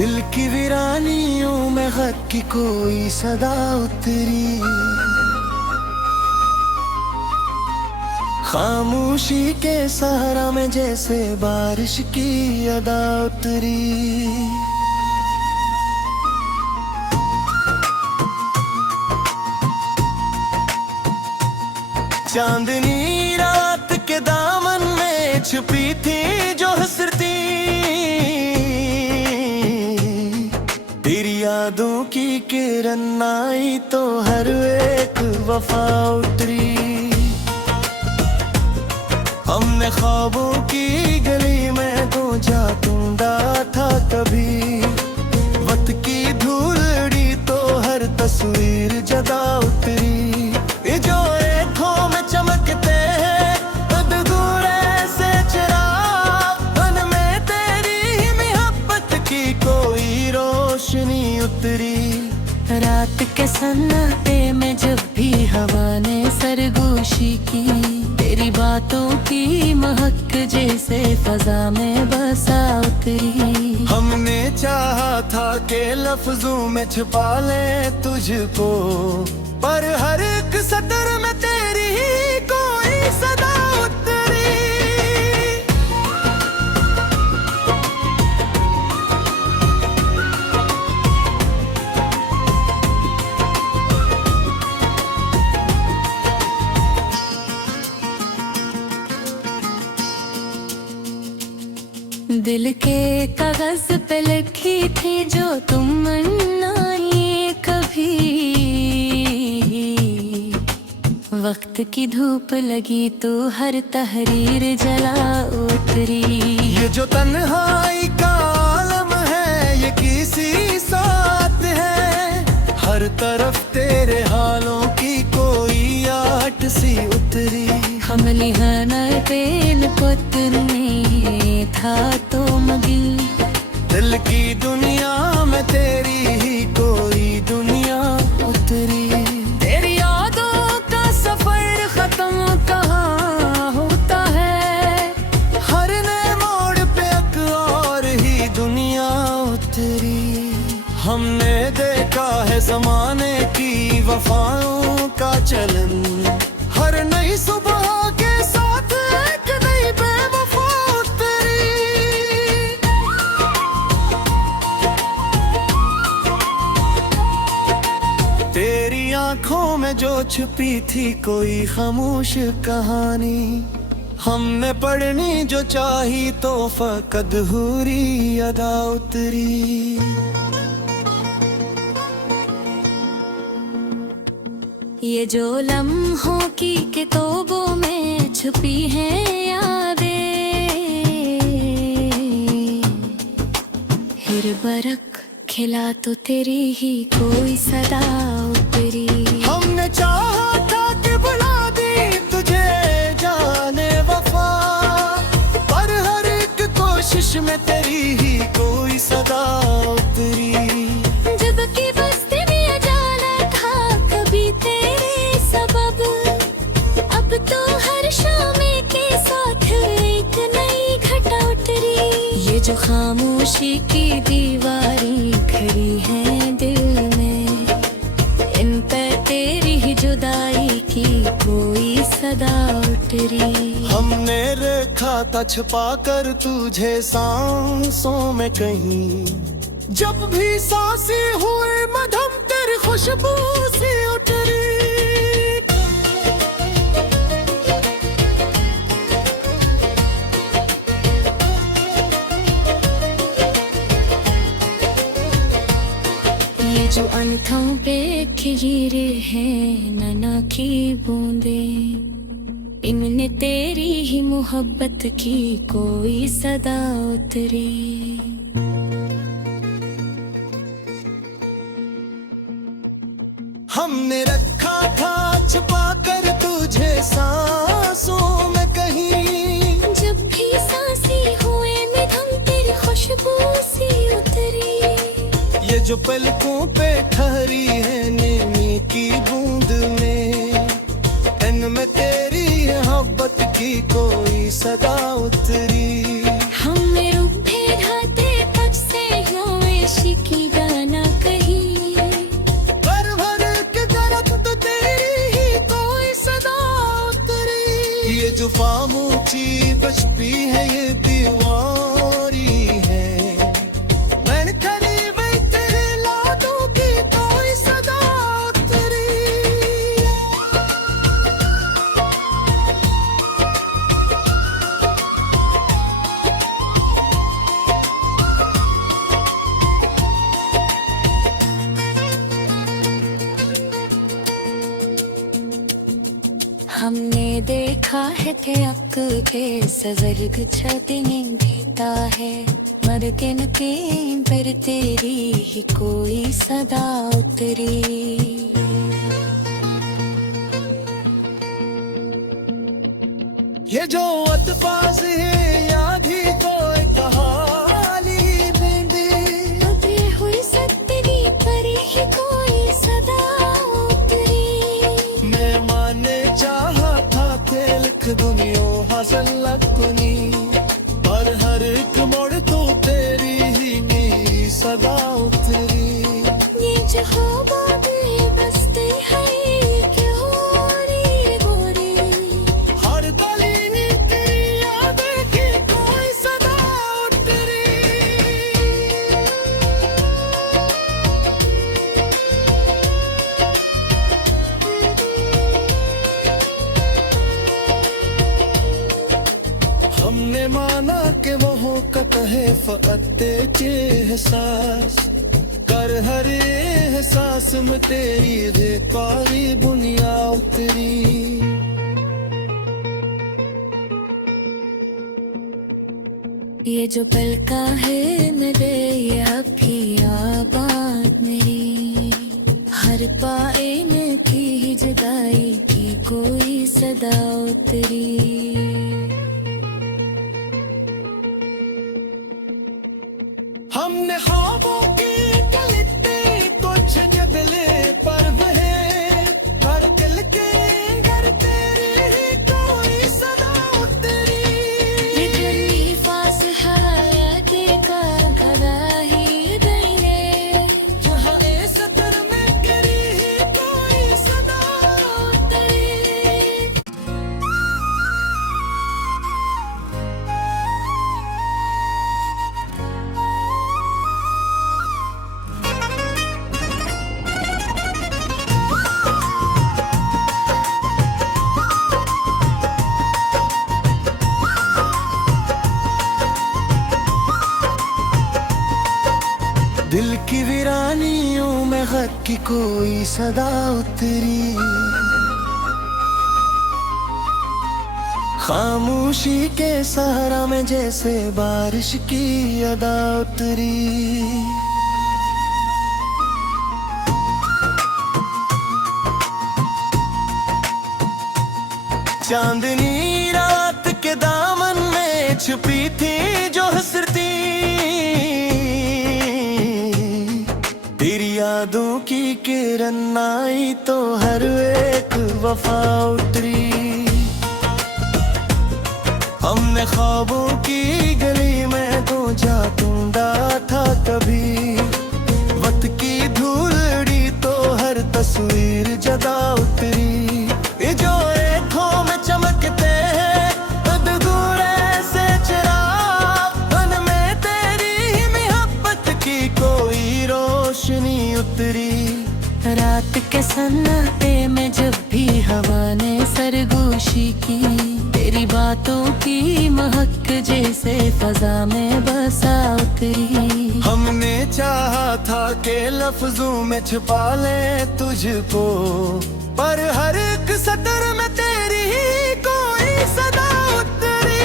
दिल की वीरानियों में खत की कोई सदा उतरी, खामोशी के सहारा में जैसे बारिश की अदा उतरी। चांदनी रात के दामन में छुपी थी जो हसरती, तेरी यादों की किरण आई तो हर एक वफा उतरी। हमने ख्वाबों की गली में दो जा ढूंढा था कभी, वक्त की धूल उड़ी तो हर तस्वीर जदा उतरी। ये जो आँखों में चमकते हैं अधूरे से चिराग, उनमें तेरी ही मोहब्बत की कोई रोशनी उतरी। रात के सन्नाटे में जब भी हवा ने सरगोशी की, तेरी बातों की महक जैसे फजा में बसा उतरी। हमने चाहा था कि लफ्जों में छुपा ले तुझको, पर हर एक सतर में तेरी ही कोई सदा उतरी। दिल के कागज पे लिखी थी जो तमन्नाएं कभी, वक्त की धूप लगी तो हर तहरीर जला उतरी। ये जो तन्हाई का आलम है ये किसी साथ है, हर तरफ तेरे हालों की कोई आट सी उतरी। हमली हनर पेन पुतने था तो मगिल, दिल की दुनिया में तेरी ही कोई दुनिया उतरी। तेरी यादों का सफर खत्म कहाँ होता है, हर नए मोड़ पे एक और ही दुनिया उतरी। हमने देखा है ज़माने की वफाओं का चलन, हर नई सुबह के साथ एक नई बेवफा उतरी। तेरी आंखों में जो छुपी थी कोई खामोश कहानी, हमने पढ़नी जो चाही तो फकत हुरी अदा उतरी। ये जो लम्हों की किताबों में छुपी हैं यादें, हिर बरक खिला तो तेरी ही कोई सदा उतरी। हमने चाहा था कि बुला दी तुझे जाने वफा, पर हर एक कोशिश में तेरी ही कोई सदा उतरी। जब की बस्ती में जाना था कभी तेरे सबब, अब तो हर शाम के साथ एक नई घटा उतरी। ये जो खामोशी की दीवारें खड़ी हैं दिल में, इन पे तेरी ही जुदाई की कोई सदा उतरी। हमने रखा था छुपा कर तुझे सांसों में कहीं, जब भी सांसें हुए मधम तेरी खुशबू से उतरी। ये जो अनथों पे खिले हैं नैना की बूंदे, इनने तेरी ही मोहब्बत की कोई सदा उतरी। हमने रखा था छुपा कर तुझे सांसों में कहीं, जब भी सांसें हुए में हम तेरी खुशबू सी उतरी। ये जो पलकों पे ठहरी है नीमी की बूंद में, इनमें तेरी मोहब्बत की कोई सदा उतरी। हमने रूठे ढाते तुझसे हुए जो फामूची बचती है ये दीवारी है। मैंने खड़ी हुई तेरे लाडों की कोई सदा उतरी। हमने देखा है थे अक के सजर्ग छतिनी भीता है मरकिन तीन पर तेरी ही कोई सदा उतरी। ये जो अतफाज है याद ही तो एक कहानी मेंढी। अब ये हुई सतरी पर ही कोई सदा उतरी। मैं माने चाहा था थे लिख दुनिया हासिल लगनी, पर हर एक मोड़ तो तेरी ही नी सदा उतरी। ये जो हो बातें बसते हैं क्यों रे गोरी। हर गली में तेरी याद की कोई सदा उतरी। हमने माना कि वो कतहे फते के एहसास कर हर एहसास में तेरी बेकारी बुनिया उतरी। ये जो पल का है मेरे ये अभी आबाद मेरी। हर पाए में की जुदाई की कोई सदा उतरी। हमने ख्वाबों की कलिते कुछ जगले पर है, पर दिल के घर तेरी ही कोई सदा उतरी। ये जन्नी फास हयात का घरा ही गई है जहाँ ए सतर में करी ही कोई सदा उतरी। दिल की वीरानियों में खत की कोई सदा उतरी। खामोशी के सहारा में जैसे बारिश की अदा उतरी। चांदनी रात के दामन में छुपी थी जो हसरती, तेरी यादों की किरण आई तो हर एक वफा उतरी। हमने ख्वाबों की गली में तो जा ढूंढा था कभी, वक्त की धूलड़ी तो हर तस्वीर जदा उतरी। ये जो आँखों में चमकते हैं अधूरे से चिराग, उनमें तेरी ही मोहब्बत की कोई रोशनी उतरी। रात के सन्नाटे में जब भी हवा ने सरगोशी की, तेरी बातों की महक जैसे फजा में बसा उतरी। हमने चाहा था कि लफ्जों में छुपा ले तुझको, पर हर एक सतर में तेरी ही कोई सदा उतरी।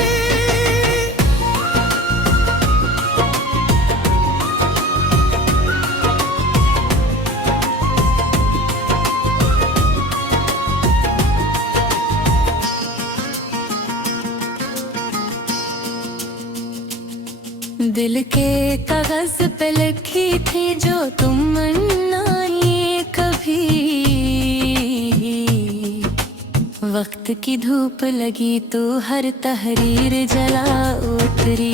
दिल के कागज पे लिखी थी जो तुम मनाए कभी। वक्त की धूप लगी तो हर तहरीर जला उतरी।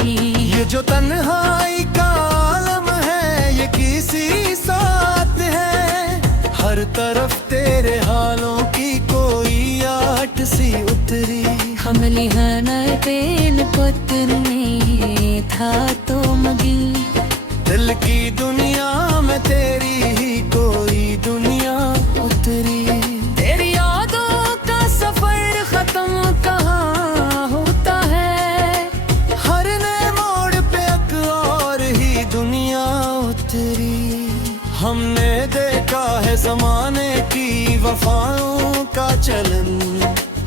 ये जो तन्हाई का आलम है ये किसी साथ है, हर तरफ तेरे हालों की कोई आट सी उतरी। हमली हनर पेन पुतने था तो मगी दिल की दुनिया में तेरी ही कोई दुनिया उतरी। तेरी यादों का सफर खत्म कहाँ होता है, हर नए मोड़ पे एक और ही दुनिया उतरी। हमने देखा है जमाने की वफाओं का चलन,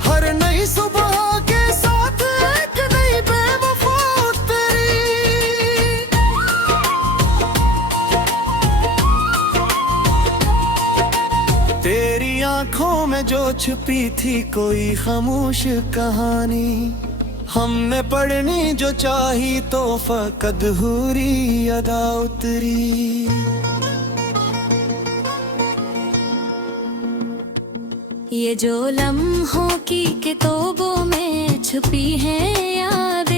हर नई सुबह के साथ एक नई बेवफा उतरी। तेरी आंखों में जो छुपी थी कोई खामोश कहानी, हमने पढ़नी जो चाही तो फकत हुरी अदा उतरी। ये जो लम्हों की किताबों में छुपी हैं यादें,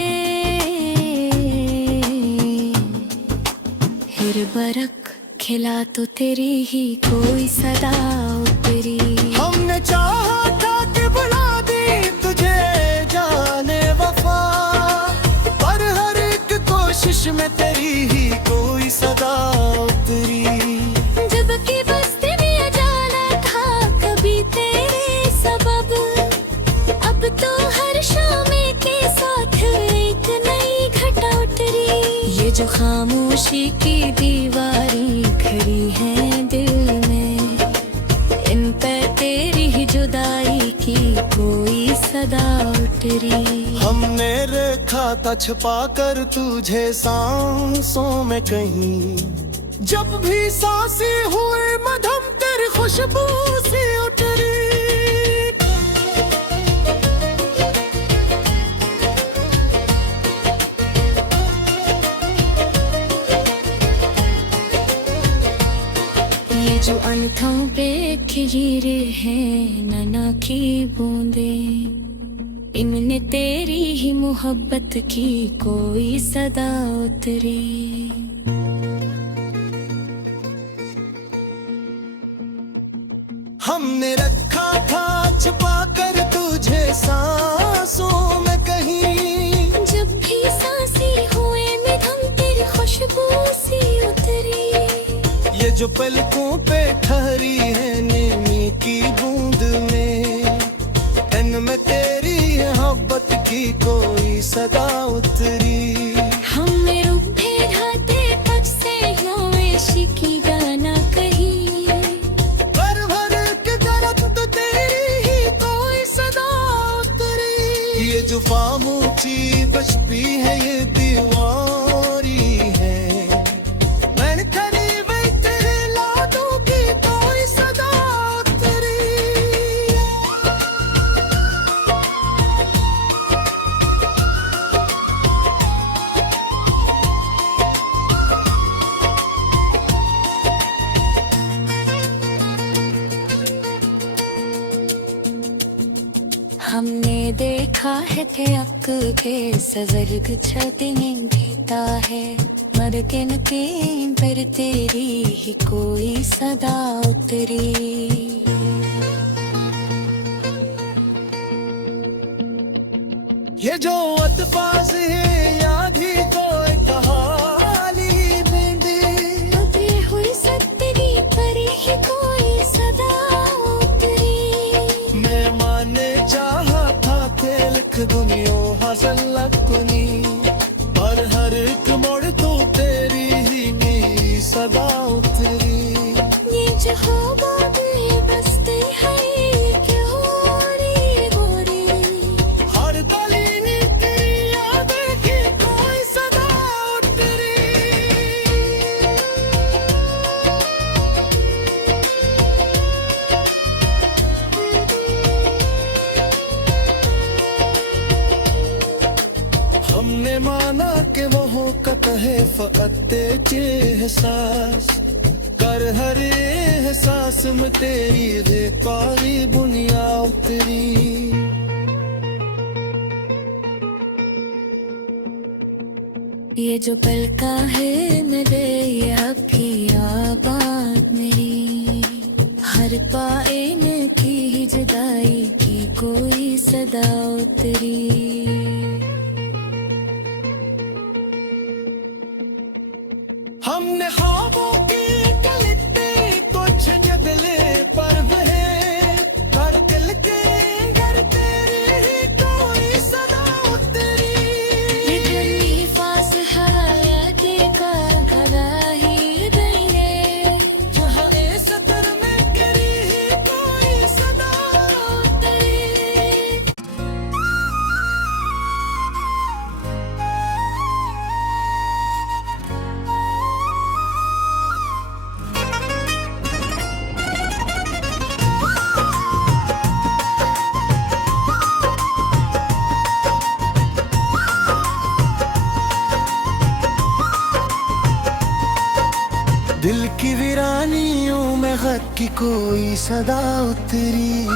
हिर बरक खिला तो तेरी ही कोई सदा उतरी। हमने चाहा था कि बुला दी तुझे जाने वफा, पर हर एक कोशिश में तेरी ही कोई सदा उतरी। जब की बस्ती में जाना था कभी तेरे सबब, अब तो हर शाम के साथ एक नई घटा उतरी। ये जो खामोशी की दीवारें खड़ी हैं दिल में, इन पर तेरी ही जुदाई की कोई सदा उतरी। हमने रखा था छुपा कर तुझे सांसों में कहीं, जब भी सांसें हुए मधम तेरी खुशबू से उतरी। ये जो अनथों पे खिजीरे हैं नैना की बूंदे, इनने तेरी ही मोहब्बत की कोई सदा उतरी। हमने रखा था छुपा कर तुझे सांसों में कहीं, जब भी सांसें हुए में हम तेरी खुशबू सी उतरी। ये जो पलकों पे ठहरी है नीमी की बूंद में, इनमें तेरी मोहब्बत की कोई सदा उतरी। हमें रूठे ढाते तक से यूं की गाना कही, भर भर के गलत तो तेरी ही कोई सदा उतरी। ये जो खामोशी बचती है ये दीवारी है, मैंने करीब तेरे लाडों की कोई सदा उतरी। हमने देखा है थे अक के सजर्ग छतने भीता है, मर के नकीम पर तेरी ही कोई सदा उतरी। ये जो अतफाज है याद ही तो एक कहानी बिंदी, उतरी हुई सतरी पर ही कोई सदा उतरी। मैं माने चाहा था थे लिख दुनिया हासिल लकुनी, पर हर एक मोड़ तो तेरी ही की सदा उतरी। ये जो ख्वाब ये बसते हैं ये क्यों रे गोरी, हर गली ने तेरी याद की कोई सदा उतरी। हमने माना कि वो कत है फकत तेरे एहसास, कर हर एहसास में तेरी बेकारी बुनिया उतरी। ये जो पल का है मेरे ये आपकी आबाद मेरी, हर पाइन की जुदाई की कोई सदा उतरी। हमने ख्वाबों की कलिते कुछ जबले पर है, कर दिल के घर तेरी ही कोई सदा उतरी। ये जल्दी फास हयाती का घरा ही नहीं है, जहाँ ए सतर में करी ही कोई सदा उतरी। दिल की वीरानियों में खत की कोई सदा उतरी।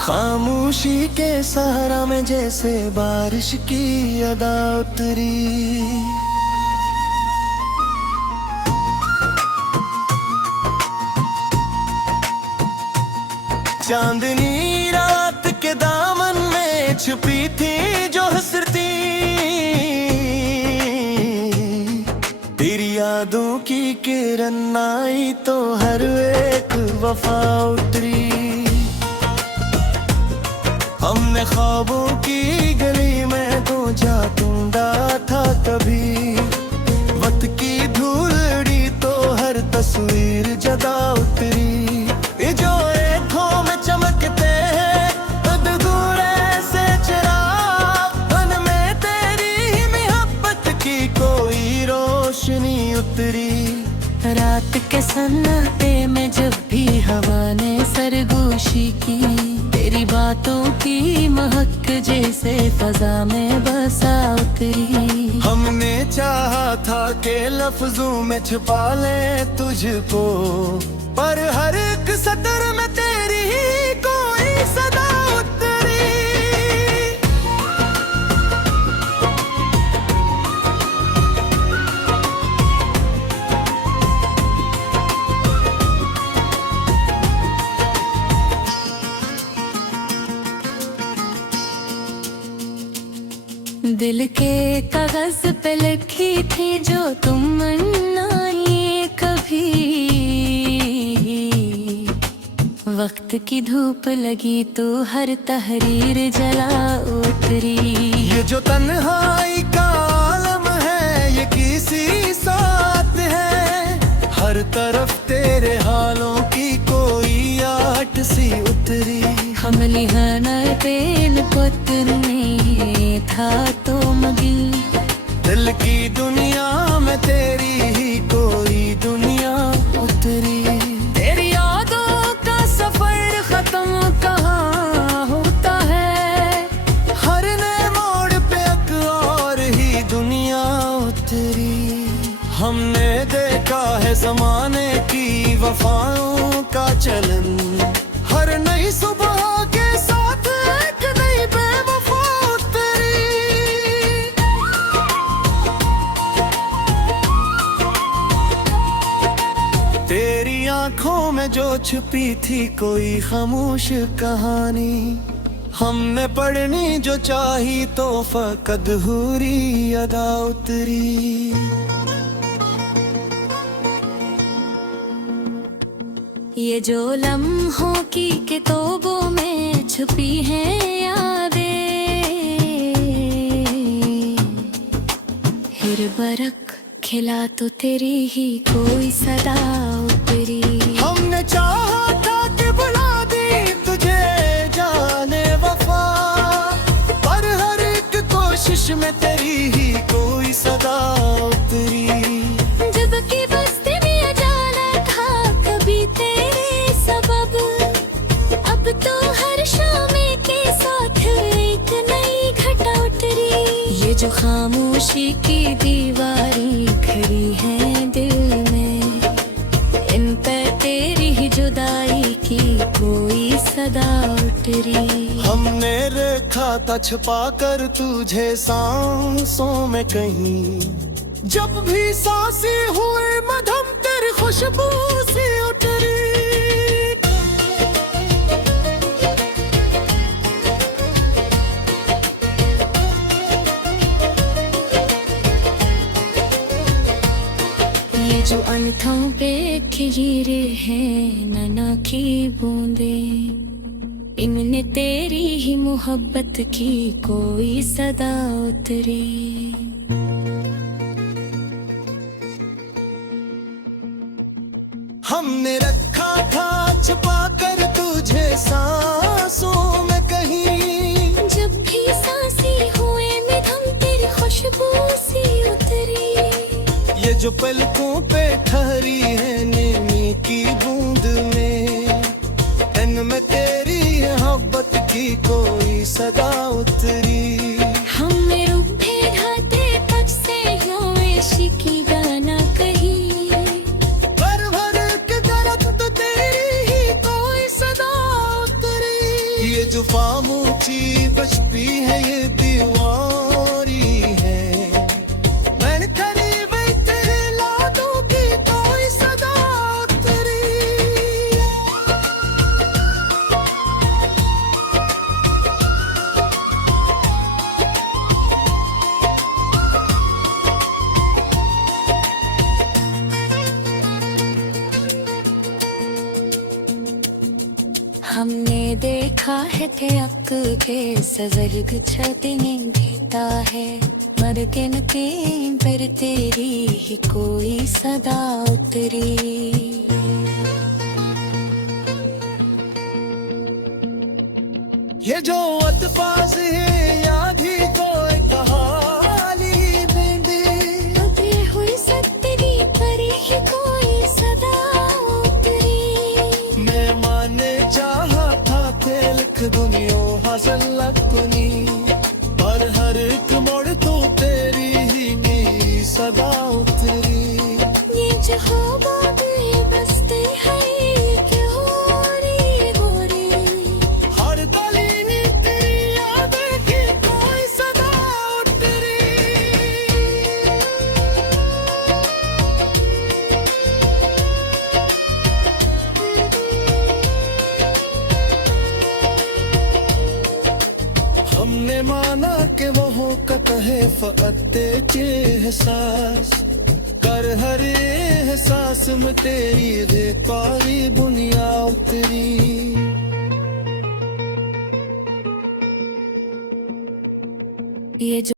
खामोशी के सहारा में जैसे बारिश की अदा उतरी। चांदनी रात के दामन में छुपी थी जो हसरती, तेरी यादों की किरण आई तो हर एक वफा उतरी। हमने ख्वाबों की गली में तो जा ढूंढा था कभी, वक्त की धूलड़ी तो हर तस्वीर जदा उतरी। ये जो आँखों में चमकते हैं बदगुर ऐसे चिराग, उनमें तेरी ही मोहब्बत की कोई रोशनी उतरी। रात के सन्नाटे में जब भी हवा ने सरगोशी की, तेरी बातों की महक जैसे फजा में बसा उतरी। हमने चाहा था कि लफ्जों में छुपा ले तुझको, पर हर एक सतर में तेरी ही कोई सदा उतरी। दिल के कागज पे लिखी थी जो तुम मनाए कभी, वक्त की धूप लगी तो हर तहरीर जला उतरी। ये जो तन्हाई का आलम है ये किसी साथ है, हर तरफ तेरे हालों की कोई आट सी उतरी। हमली हनर पेन पुतने था तो मगिल, दिल की दुनिया में तेरी ही कोई दुनिया उतरी। तेरी यादों का सफर खत्म कहाँ होता है, हर नए मोड़ पे एक और ही दुनिया उतरी। हमने देखा है जमाने की वफाओं का चलन, हर नई सुबह के साथ एक नई बेवफा उतरी। तेरी आंखों में जो छुपी थी कोई खामोश कहानी, हमने पढ़नी जो चाही तो फकत हुरी अदा उतरी। ये जो लम्हों की किताबों में छुपी हैं यादें, हिर बरक खिला तो तेरी ही कोई सदा उतरी। हमने चाहा था कि बुला दी तुझे जाने वफा, पर हर एक कोशिश में तेरी ही कोई सदा उतरी। जब की बस्ती में जाना था कभी तेरे सबब, अब तो हर शाम के साथ एक नई घटा उतरी। ये जो खामोशी की दीवारें खड़ी हैं दिल में, इन पे तेरी ही जुदाई की कोई सदा उतरी। हमने रखा था छुपा कर तुझे सांसों में कहीं, जब भी सांसें हुए मधम तेरी खुशबू से उतरी। हाथों पे खिजीरे हैं नैना की बूंदे, इनने तेरी ही मोहब्बत की कोई सदा उतरी। हमने रखा था छुपा कर तुझे सांसों में कहीं, जब भी सांसी हुए में हम तेरी खुशबू सी उतरी। ये जो पलकों पे ठहरी है नीमी की बूंद में, इनमें तेरी मोहब्बत की कोई सदा उतरी। हमें रूठे ढाते तुझ से यूं इश्क़ गाना कही, भर भर के दर्द तो तेरी ही कोई सदा उतरी। ये जो खामोशी बचती है ये दीवारी है, मैंने करीब तेरे लाडों की कोई सदा उतरी। हमने देखा है कि अक के सजर्ग छतने देता है, मरकन के पर तेरी ही कोई सदा उतरी। ये जो अतफाज है याद ही कोई कहानी बेंदे, अब ये हुई सतरी पर ही कोई सदा उतरी। मैं माने चाहा था थे लिख दुनिया हसन लगनी, पर हर एक मोड़ तो तेरी ही नी सदा उतरी। ये जो ख्वाब बसते हैं कि हो रही हर गली में तेरी यादें की कोई सदा उतरी। हमने माना कि वो हो कतहे फअते के एहसास, कर हर एहसास में तेरी बेकारी बुनिया उतरी। ये जो